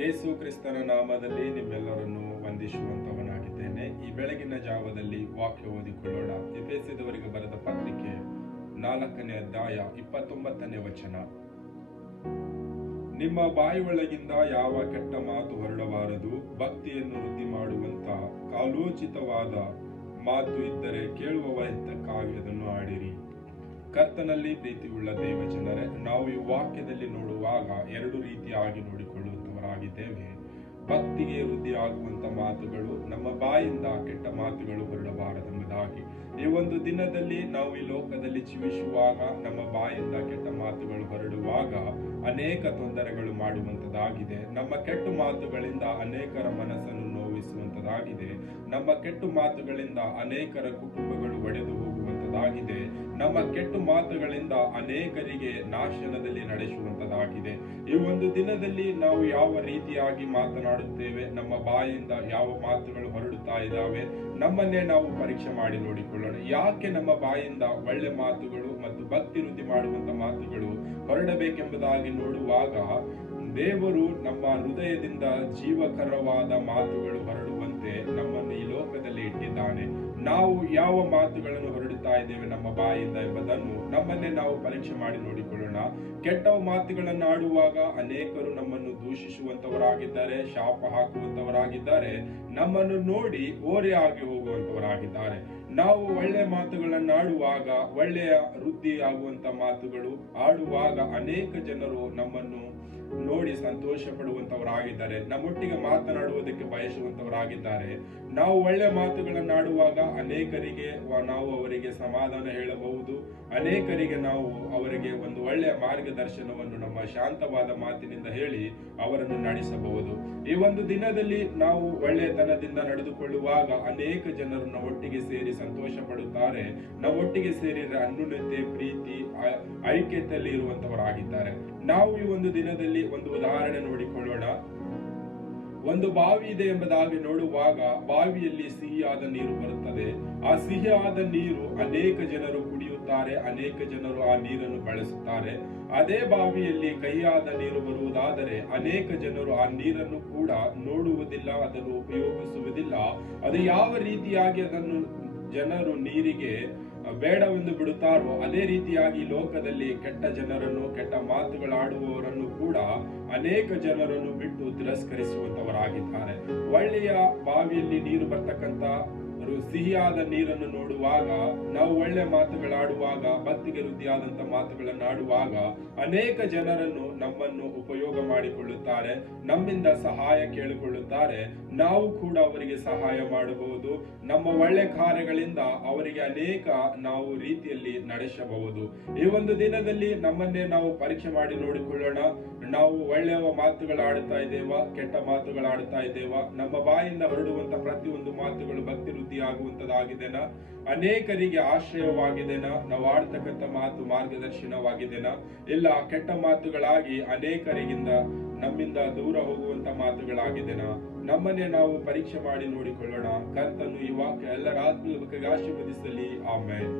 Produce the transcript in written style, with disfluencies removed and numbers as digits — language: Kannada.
ಯೇಸು ಕ್ರಿಸ್ತನ ನಾಮದಲ್ಲಿ ನಿಮ್ಮೆಲ್ಲರನ್ನು ವಂದಿಸುವಂತವನಾಗಿದ್ದೇನೆ. ಈ ಬೆಳಗಿನ ಜಾವದಲ್ಲಿ ವಾಕ್ಯ ಓದಿಕೊಳ್ಳೋಣ. ಎಫೆಸದವರಿಗೆ ಬರೆದ ಪತ್ರಿಕೆ 4ನೇ ಅಧ್ಯಾಯ 29ನೇ ವಚನ. ನಿಮ್ಮ ಬಾಯಿಯೊಳಗಿಂದ ಯಾವ ಕೆಟ್ಟ ಮಾತು ಹೊರಡಬಾರದು, ಭಕ್ತಿಯನ್ನು ವೃದ್ಧಿ ಮಾಡುವಂತ ಕಾಲೋಚಿತವಾದ ಮಾತು ಇದ್ದರೆ ಕೇಳುವವ ಹಿತಕ್ಕಾಗಿ ಅದನ್ನು ಆಡಿರಿ. ಕರ್ತನಲ್ಲಿ ಪ್ರೀತಿಯುಳ್ಳ ದೇವಜನರೇ, ನಾವು ಈ ವಾಕ್ಯದಲ್ಲಿ ನೋಡುವಾಗ ಎರಡು ರೀತಿಯಾಗಿ ನೋಡಿಕೊಳ್ಳುವಂತವರಾಗಿದ್ದೇವೆ. ಭಕ್ತಿಗೆ ವೃದ್ಧಿ ಆಗುವಂತ ಮಾತುಗಳು, ನಮ್ಮ ಬಾಯಿಂದ ಕೆಟ್ಟ ಮಾತುಗಳು ಹೊರಡಬಾರದೆಂಬುದಾಗಿ. ಈ ಒಂದು ದಿನದಲ್ಲಿ ನಾವು ಈ ಲೋಕದಲ್ಲಿ ಜೀವಿಸುವಾಗ ನಮ್ಮ ಬಾಯಿಂದ ಕೆಟ್ಟ ಮಾತುಗಳು ಹೊರಡುವಾಗ ಅನೇಕ ತೊಂದರೆಗಳು ಮಾಡುವಂತದಾಗಿದೆ. ನಮ್ಮ ಕೆಟ್ಟ ಮಾತುಗಳಿಂದ ಅನೇಕರ ಮನಸ್ಸನ್ನು ನೋವಿಸುವಂತದಾಗಿದೆ. ನಮ್ಮ ಕೆಟ್ಟ ಮಾತುಗಳಿಂದ ಅನೇಕರ ಕುಟುಂಬಗಳು ಒಡೆದು ಹೋಗುವಂತದಾಗಿದೆ. ನಮ್ಮ ಕೆಟ್ಟ ಮಾತುಗಳಿಂದ ಅನೇಕರಿಗೆ ನಾಶನದಲ್ಲಿ ನಡೆಸುವಂತದಾಗಿದೆ. ಈ ಒಂದು ದಿನದಲ್ಲಿ ನಾವು ಯಾವ ರೀತಿಯಾಗಿ ಮಾತನಾಡುತ್ತೇವೆ, ನಮ್ಮ ಬಾಯಿಂದ ಯಾವ ಮಾತುಗಳು ಹೊರಡುತ್ತಾ ಇದ್ದಾವೆ, ನಮ್ಮನ್ನೇ ನಾವು ಪರೀಕ್ಷೆ ಮಾಡಿ ನೋಡಿಕೊಳ್ಳೋಣ. ಯಾಕೆ ನಮ್ಮ ಬಾಯಿಂದ ಒಳ್ಳೆ ಮಾತುಗಳು ಮತ್ತು ಭಕ್ತಿ ವೃದ್ಧಿ ಮಾಡುವಂತ ಮಾತುಗಳು ಹೊರಡಬೇಕೆಂಬುದಾಗಿ ನೋಡುವಾಗ, ದೇವರು ನಮ್ಮ ಹೃದಯದಿಂದ ಜೀವಕರವಾದ ಮಾತುಗಳು ಹೊರಡುವಂತೆ ನಮ್ಮನ್ನು ಈ ಲೋಕದಲ್ಲಿ ಇಟ್ಟಿದ್ದಾನೆ. ನಾವು ಯಾವ ಮಾತುಗಳನ್ನು ಹೊರಡುತ್ತಾ ಇದ್ದೇವೆ ನಮ್ಮ ಬಾಯಿಂದ ಎಂಬುದನ್ನು ನಮ್ಮನ್ನೇ ನಾವು ಪರೀಕ್ಷೆ ಮಾಡಿ ನೋಡಿಕೊಳ್ಳೋಣ. ಕೆಟ್ಟ ಮಾತುಗಳನ್ನು ಆಡುವಾಗ ಅನೇಕರು ನಮ್ಮನ್ನು ದೂಷಿಸುವಂತವರಾಗಿದ್ದಾರೆ, ಶಾಪ ಹಾಕುವಂತವರಾಗಿದ್ದಾರೆ, ನಮ್ಮನ್ನು ನೋಡಿ ಓರೆ ಆಗಿ ಹೋಗುವಂತವರಾಗಿದ್ದಾರೆ. ನಾವು ಒಳ್ಳೆ ಮಾತುಗಳನ್ನು ಆಡುವಾಗ, ಒಳ್ಳೆಯ ವೃದ್ಧಿ ಆಗುವಂತ ಮಾತುಗಳು ಆಡುವಾಗ ಅನೇಕ ಜನರು ನಮ್ಮನ್ನು ನೋಡಿ ಸಂತೋಷ ಪಡುವಂತವರಾಗಿದ್ದಾರೆ, ನಮ್ಮೊಟ್ಟಿಗೆ ಮಾತನಾಡುವುದಕ್ಕೆ ಬಯಸುವಂತವರಾಗಿದ್ದಾರೆ. ನಾವು ಒಳ್ಳೆ ಮಾತುಗಳನ್ನು ಆಡುವಾಗ ಅನೇಕರಿಗೆ ನಾವು ಅವರಿಗೆ ಸಮಾಧಾನ ಹೇಳಬಹುದು, ಅನೇಕರಿಗೆ ನಾವು ಅವರಿಗೆ ಒಂದು ಒಳ್ಳೆಯ ಮಾರ್ಗದರ್ಶನವನ್ನು ನಮ್ಮ ಶಾಂತವಾದ ಮಾತಿನಿಂದ ಹೇಳಿ ಅವರನ್ನು ನಡೆಸಬಹುದು. ಈ ಒಂದು ದಿನದಲ್ಲಿ ನಾವು ಒಳ್ಳೆತನದಿಂದ ನಡೆದುಕೊಳ್ಳುವಾಗ ಅನೇಕ ಜನರು ನಮ್ಮೊಟ್ಟಿಗೆ ಸೇರಿ ಸಂತೋಷ ಪಡುತ್ತಾರೆ, ನಮ್ಮೊಟ್ಟಿಗೆ ಸೇರಿ ಅನ್ಯೋನ್ಯತೆ, ಪ್ರೀತಿ, ಐಕ್ಯತೆಯಲ್ಲಿ ಇರುವಂತವರಾಗಿದ್ದಾರೆ. ನಾವು ಈ ಒಂದು ದಿನದಲ್ಲಿ ಒಂದು ಉದಾಹರಣೆ ನೋಡಿಕೊಳ್ಳೋಣ. ಒಂದು ಬಾವಿ ಇದೆ ಎಂಬುದಾಗಿ ನೋಡುವಾಗ ಬಾವಿಯಲ್ಲಿ ಸಿಹಿಯಾದ ನೀರು ಬರುತ್ತದೆ. ಆ ಸಿಹಿಯಾದ ನೀರು ಅನೇಕ ಜನರು ಕುಡಿಯುತ್ತಾರೆ, ಅನೇಕ ಜನರು ಆ ನೀರನ್ನು ಬಳಸುತ್ತಾರೆ. ಅದೇ ಬಾವಿಯಲ್ಲಿ ಕಹಿಯಾದ ನೀರು ಬರುವುದಾದರೆ ಅನೇಕ ಜನರು ಆ ನೀರನ್ನು ಕೂಡ ನೋಡುವುದಿಲ್ಲ, ಅದನ್ನು ಉಪಯೋಗಿಸುವುದಿಲ್ಲ. ಅದು ಯಾವ ರೀತಿಯಾಗಿ ಅದನ್ನು ಜನರು ನೀರಿಗೆ ಬೇಡವೆಂದು ಬಿಡುತ್ತಾರೋ ಅದೇ ರೀತಿಯಾಗಿ ಲೋಕದಲ್ಲಿ ಕೆಟ್ಟ ಜನರನ್ನು, ಕೆಟ್ಟ ಮಾತುಗಳಾಡುವವರನ್ನು ಕೂಡ ಅನೇಕ ಜನರನ್ನು ಬಿಟ್ಟು ತಿರಸ್ಕರಿಸುವಂತವರಾಗಿದ್ದಾರೆ. ಒಳ್ಳೆಯ ಬಾವಿಯಲ್ಲಿ ನೀರು ಬರ್ತಕ್ಕಂತ ಸಿಹಿಯಾದ ನೀರನ್ನು ನೋಡುವಾಗ, ನಾವು ಒಳ್ಳೆ ಮಾತುಗಳಾಡುವಾಗ, ಭಕ್ತಿಗೆ ವೃದ್ಧಿಯಾದಂತ ಮಾತುಗಳನ್ನು ಆಡುವಾಗ ಅನೇಕ ಜನರನ್ನು ನಮ್ಮನ್ನು ಉಪಯೋಗ ಮಾಡಿಕೊಳ್ಳುತ್ತಾರೆ, ನಮ್ಮಿಂದ ಸಹಾಯ ಕೇಳಿಕೊಳ್ಳುತ್ತಾರೆ. ನಾವು ಕೂಡ ಅವರಿಗೆ ಸಹಾಯ ಮಾಡಬಹುದು. ನಮ್ಮ ಒಳ್ಳೆ ಕಾರ್ಯಗಳಿಂದ ಅವರಿಗೆ ಅನೇಕ ನಾವು ರೀತಿಯಲ್ಲಿ ನಡೆಸಬಹುದು. ಈ ಒಂದು ದಿನದಲ್ಲಿ ನಮ್ಮನ್ನೇ ನಾವು ಪರೀಕ್ಷೆ ಮಾಡಿ ನೋಡಿಕೊಳ್ಳೋಣ. ನಾವು ಒಳ್ಳೆಯ ಮಾತುಗಳಾಡುತ್ತಾ ಇದ್ದೇವಾ, ಕೆಟ್ಟ ಮಾತುಗಳಾಡುತ್ತಾ ಇದ್ದೇವಾ? ನಮ್ಮ ಬಾಯಿಂದ ಹೊರಡುವಂತ ಪ್ರತಿಯೊಂದು ಮಾತುಗಳು ಭಕ್ತಿ ವೃದ್ಧಿ ಆಗುವಂತದಾಗಿದೆನಾ? ಅನೇಕರಿಗೆ ಆಶ್ರಯವಾಗಿದೆನಾ? ನಾವು ಆಡ್ತಕ್ಕಂಥ ಮಾತು ಮಾರ್ಗದರ್ಶನವಾಗಿದೆನಾ? ಇಲ್ಲ ಕೆಟ್ಟ ಮಾತುಗಳಾಗಿ ಅನೇಕರಿಗಿಂದ ನಮ್ಮಿಂದ ದೂರ ಹೋಗುವಂತ ಮಾತುಗಳಾಗಿದೆನಾ? ನಮ್ಮನ್ನೇ ನಾವು ಪರೀಕ್ಷೆ ಮಾಡಿ ನೋಡಿಕೊಳ್ಳೋಣ. ಕರ್ತನು ಈ ವಾಕ್ಯ ಎಲ್ಲರ ಆತ್ಮೀಯ ಆಶೀರ್ವದಿಸಲಿ. ಆಮೆನ್.